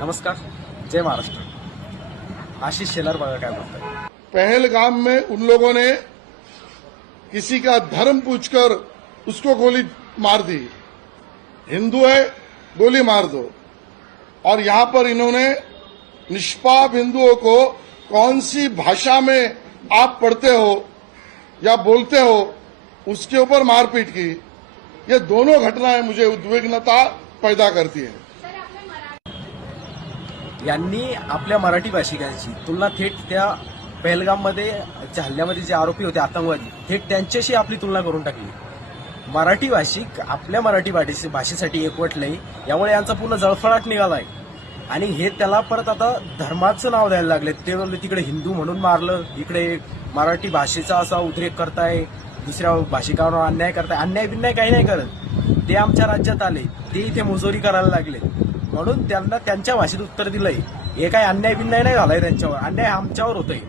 नमस्कार, जय महाराष्ट्र। आशीष शेलार बघा काय बोलताय। पहलगाम में उन लोगों ने किसी का धर्म पूछकर उसको गोली मार दी। हिंदू है, गोली मार दो। और यहां पर इन्होंने निष्पाप हिंदुओं को कौन सी भाषा में आप पढ़ते हो या बोलते हो उसके ऊपर मारपीट की। ये दोनों घटनाएं मुझे उद्विग्नता पैदा करती है। यांनी आपल्या मराठी भाषिकांची तुलना थेट त्या पहलगाममध्ये हल्ल्यामध्ये जे आरोपी होते आतंकवादी थेट त्यांच्याशी आपली तुलना करून टाकली। मराठी भाषिक आपल्या मराठी भाषेसाठी एकवटलंय, यामुळे यांचा पूर्ण जळफळाट निघालाय आणि हे त्याला परत आता धर्माचं नाव द्यायला लागले। ते बोलले तिकडे हिंदू म्हणून मारलं, इकडे मराठी भाषेचा असा उद्रेक करताय, दुसऱ्या भाषिकांवर अन्याय करताय। अन्याय बिन्याय काही नाही करत, ते आमच्या राज्यात आले, ते इथे मुजोरी करायला लागले म्हणून त्यांना त्यांच्या भाषेत उत्तर दिलंय। हे काही अन्याय बिन्याय नाही झालाय त्यांच्यावर, अन्याय आमच्यावर होतोय।